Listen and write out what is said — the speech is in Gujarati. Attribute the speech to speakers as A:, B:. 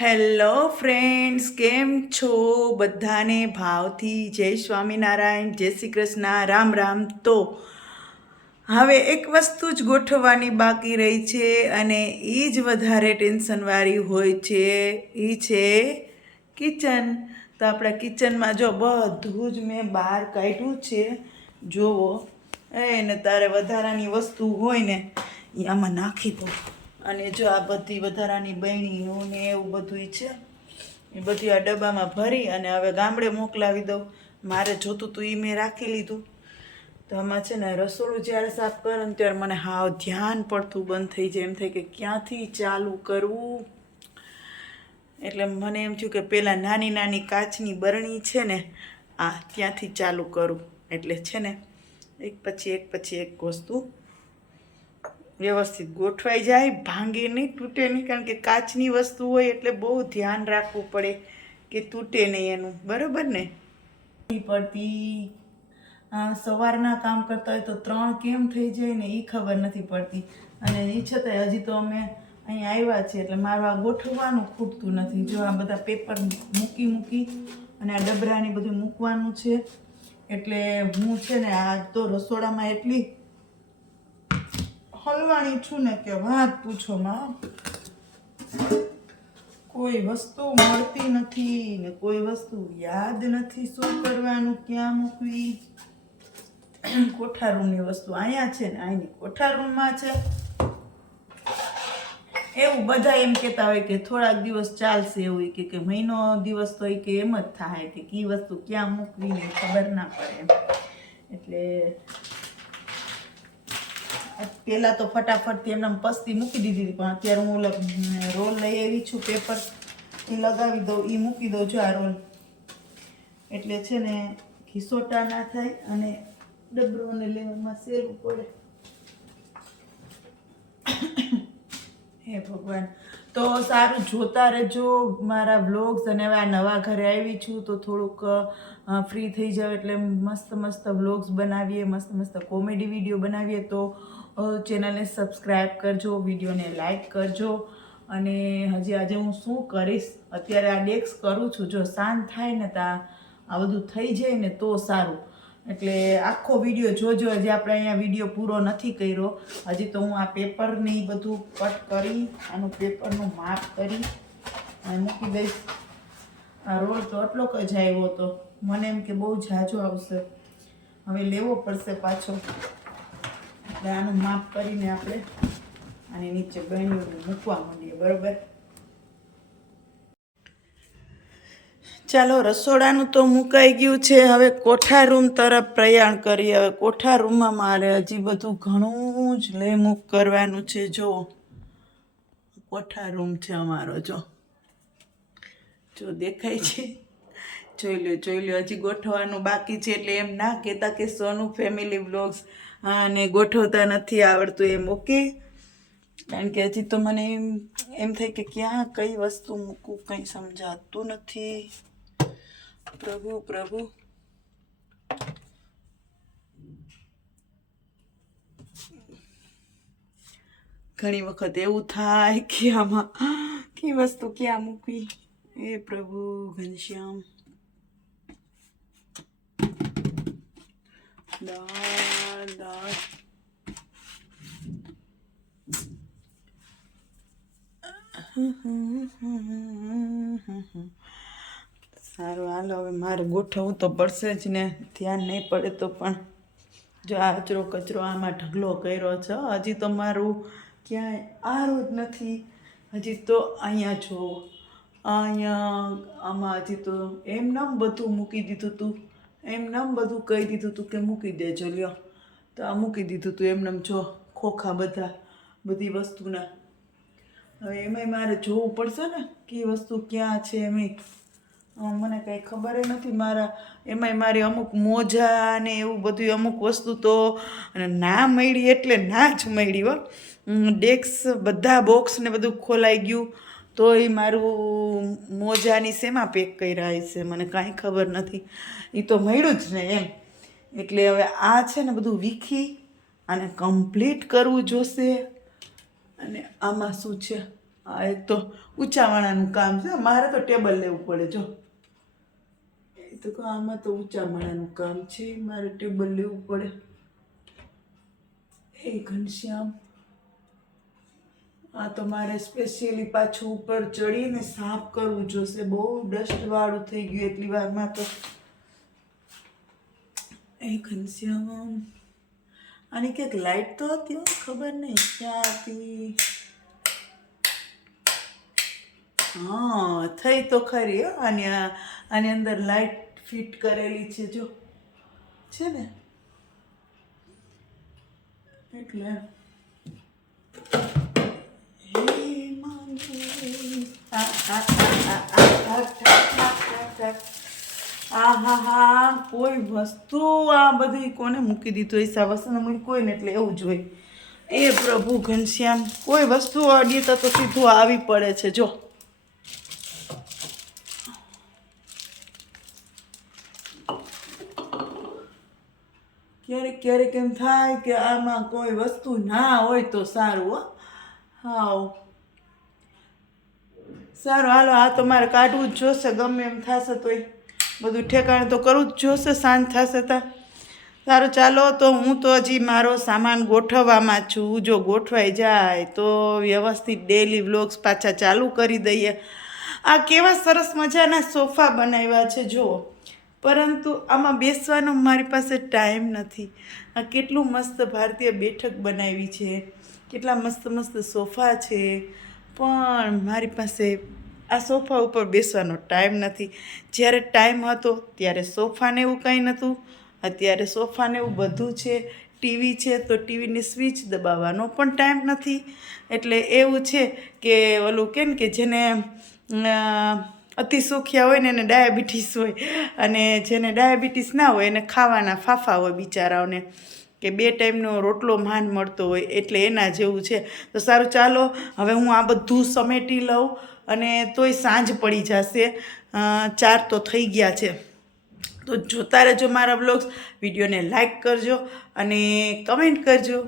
A: હેલો ફ્રેન્ડ્સ કેમ છો? બધાને ભાવથી જય સ્વામિનારાયણ, જય શ્રી કૃષ્ણ. રામ રામ. તો હવે એક વસ્તુ જ ગોઠવવાની બાકી રહી છે અને એ જ વધારે ટેન્શનવાળી હોય છે. એ છે કિચન. તો આપણા કિચનમાં જો બધું જ મેં બહાર કાઢ્યું છે. જોવો. એને તારે વધારાની વસ્તુ હોય ને એ આમાં નાખી દો અને જો આ બધી વધારાની બહેણીઓ ને એવું બધું છે, એ બધી આ ડબ્બામાં ભરી અને હવે ગામડે મોકલાવી દઉં. મારે જોતું તું એ મેં રાખી લીધું. તો આમાં છે ને રસોડું જ્યારે સાફ કરે ને ત્યારે મને હાવ ધ્યાન પડતું બંધ થઈ જાય. એમ થાય કે ક્યાંથી ચાલુ કરવું? એટલે મને એમ થયું કે પહેલાં નાની નાની કાચની બરણી છે ને, આ ત્યાંથી ચાલુ કરું. એટલે છે ને, એક પછી એક પછી એક વસ્તુ વ્યવસ્થિત ગોઠવાઈ જાય, ભાંગે નહીં, તૂટે નહીં, કારણ કે કાચની વસ્તુ હોય એટલે બહુ ધ્યાન રાખવું પડે કે તૂટે નહીં એનું. બરાબર ને? પડતી સવારના કામ કરતા હોય તો ત્રણ કેમ થઈ જાય ને એ ખબર નથી પડતી. અને એ છતાંય હજી તો અમે અહીં આવ્યા છીએ, એટલે મારું આ ગોઠવવાનું ખૂટતું નથી. જો આ બધા પેપર મૂકી મૂકી અને આ ડબરાની બધું મૂકવાનું છે, એટલે હું છે ને આ તો રસોડામાં એટલી હલવાણી છું ને કે વાત પૂછો માં કોઈ વસ્તુ મળતી નથી ને કોઈ વસ્તુ યાદ નથી શું કરવાનું, ક્યાં મૂકવી? કોઠારૂમની વસ્તુ અહીંયા છે ને અહીંની કોઠારૂમમાં છે. એવું બધા એમ કહેતા હોય કે થોડાક દિવસ ચાલશે એવું કે કે મહિનો દિવસ તો કે એમ જ થાય કે કી વસ્તુ ક્યાં મૂકવી ને ખબર ના પડે એટલે પહેલાં તો ફટાફટ એમને પસ્તી મૂકી દીધી પણ અત્યારે હું રોલ લઈ આવી છું પેપર એ લગાવી દઉં એ મૂકી દઉં છું આ રોલ. એટલે છે ને ખિસોટા ના થાય અને ડબરોને લેવામાં સહેલું પડે. હે ભગવાન. તો સારું, જોતા રહેજો મારા વ્લોગ્સ અને હવે આ નવા ઘરે આવી છું, તો થોડુંક ફ્રી થઈ જાવ એટલે મસ્ત મસ્ત વ્લોગ્સ બનાવીએ મસ્ત મસ્ત કોમેડી વીડિયો બનાવીએ, તો ચેનલને સબસ્ક્રાઈબ કરજો વિડીયોને લાઈક કરજો. અને હજી આજે હું શું કરીશ? અત્યારે આ ડેક્સ કરું છું. જો શાંત થાય ને તા આ બધું થઈ જાય ને તો સારું. એટલે આખો વીડિયો જોજો. હજી આપણે અહીંયા વીડિયો પૂરો નથી કર્યો. હજી તો હું આ પેપરને બધું કટ કરી, આનું પેપરનું માપ કરી અને મૂકી દઈશ. આ રોલ તો આટલો જ આવ્યો હતો મને એમ કે બહુ ઝાઝો આવશે. હવે લેવો પડશે પાછો. એટલે આનું માપ કરીને આપણે આની નીચે ગણ્યું મૂકવા માંડીએ, બરોબર? ચાલો, રસોડાનું તો મુકાઈ ગયું છે. હવે કોઠા રૂમ તરફ પ્રયાણ કરીએ. હવે કોઠા રૂમમાં મારે હજી બધું ઘણું જ લેમુક કરવાનું છે. જો, કોઠા રૂમ છે અમારો, જો. જો દેખાય છે? જોઈ લો જોઈ લો હજી ગોઠવવાનું બાકી છે એટલે એમ ના કહેતા કે સોનું ફેમિલી બ્લોગ્સ અને ગોઠવતા નથી આવડતું એમ ઓકે કારણ કે હજી તો મને એમ એમ થાય કે ક્યાં કઈ વસ્તુ મૂકવું કંઈ સમજાતું નથી. પ્રભુ પ્રભુ. ઘણી વખત એવું થાય કે આમાં કઈ વસ્તુ ક્યાં મૂકવી? એ પ્રભુ ઘનશ્યામ. દાળ દાળ સારું, હાલો, હવે મારે ગોઠવવું તો પડશે જ ને. ધ્યાન નહીં પડે તો પણ જો આ કચરો કચરો આમાં ઢગલો કર્યો છે. હજી તો મારું ક્યાંય આરું જ નથી. હજી તો અહીંયા જો અહીંયા આમાં હજી તો એમ નામ બધું મૂકી દીધું હતું એમ નામ બધું કહી દીધું હતું કે મૂકી દેજો લ્યો. તો આ મૂકી દીધું હતું એમને જો, ખોખા બધા, બધી વસ્તુના. હવે એમાંય મારે જોવું પડશે ને કે વસ્તુ ક્યાં છે એમ મને કંઈ ખબર નથી મારા, એમાંય મારી અમુક મોજા ને એવું બધું અમુક વસ્તુ તો ના મળી એટલે ના જ મળી હો. ડેક્સ બધા બોક્સ ને બધું ખોલાઈ ગયું. તો એ મારું મોજાની શેમાં પેક કર્યા છે? મને કાંઈ ખબર નથી. એ તો મળ્યું જ ને એમ. એટલે હવે આ છે ને બધું વીખી અને કમ્પ્લીટ કરવું જોશે. અને આમાં શું છે? આ એક તો ઊંચાવાળાનું કામ છે. મારે તો ટેબલ લેવું પડે, જો. એ તો કહો, આમાં તો ઊંચાવાળાનું કામ છે. મારે ટેબલ લેવું પડે. એ ઘનશ્યામ. આ તો મારે સ્પેશિયલી પાછું ઉપર ચડીને સાફ કરવું જોશે. બહુ ડસ્ટવાળું થઈ ગયું એટલી વારમાં તો. એ ઘનશ્યામ, આની ક્યાંક લાઈટ તો હતી ખબર નહીં ક્યાં હતી. હા, થઈ તો ખરી આની આની અંદર લાઈટ ફિટ કરેલી છે, જો. છે ને? એટલે હે માંગે આ આ આ આ આ આ ઠક ઠક ઠક ઠક. આ હા હા કોઈ વસ્તુ આ બધી કોને મૂકી દીધું એ વસ્તુ મૂકી કોઈને એટલે એવું જ એ પ્રભુ ઘનશ્યામ કોઈ વસ્તુ અડીએ તો તો સીધું આવી પડે છે જો ક્યારેક ક્યારેક એમ થાય કે આમાં કોઈ વસ્તુ ના હોય તો સારું, હો હાવ સારું, હાલો, આ તો મારે કાઢવું જ જોશે, ગમે એમ થશે તોય. બધું ઠેકાણે તો કરવું જ જોશે, શાંત થશે તા. સારું, ચાલો, તો હું તો હજી મારો સામાન ગોઠવવામાં છું. જો ગોઠવાઈ જાય તો વ્યવસ્થિત ડેલી વ્લોગ્સ પાછા ચાલુ કરી દઈએ. આ કેવા સરસ મજાના સોફા બનાવ્યા છે જુઓ પરંતુ આમાં બેસવાનો મારી પાસે ટાઈમ નથી. આ કેટલું મસ્ત ભારતીય બેઠક બનાવી છે. કેટલા મસ્ત મસ્ત સોફા છે. પણ મારી પાસે આ સોફા ઉપર બેસવાનો ટાઈમ નથી. જ્યારે ટાઈમ હતો ત્યારે સોફાને એવું કંઈ નહોતું. અત્યારે સોફાને એવું બધું છે. ટીવી છે તો ટીવીની સ્વિચ દબાવવાનો પણ ટાઈમ નથી. એટલે એવું છે કે ઓલું કેમ કે જેને અતિ સુખ્યા હોય ને એને ડાયાબિટીસ હોય અને જેને ડાયાબિટીસ ના હોય એને ખાવાના ફાફા હોય બિચારાઓને. કે બે ટાઈમનો રોટલો માન મળતો હોય એટલે એના જેવું છે. તો સારું, ચાલો, હવે હું આ બધું સમેટી લઉં અને તોય સાંજ પડી જશે. ચાર તો થઈ ગયા છે. તો જોતા રહેજો મારા બ્લોગ્સ. વિડીયોને લાઈક કરજો અને કમેન્ટ કરજો.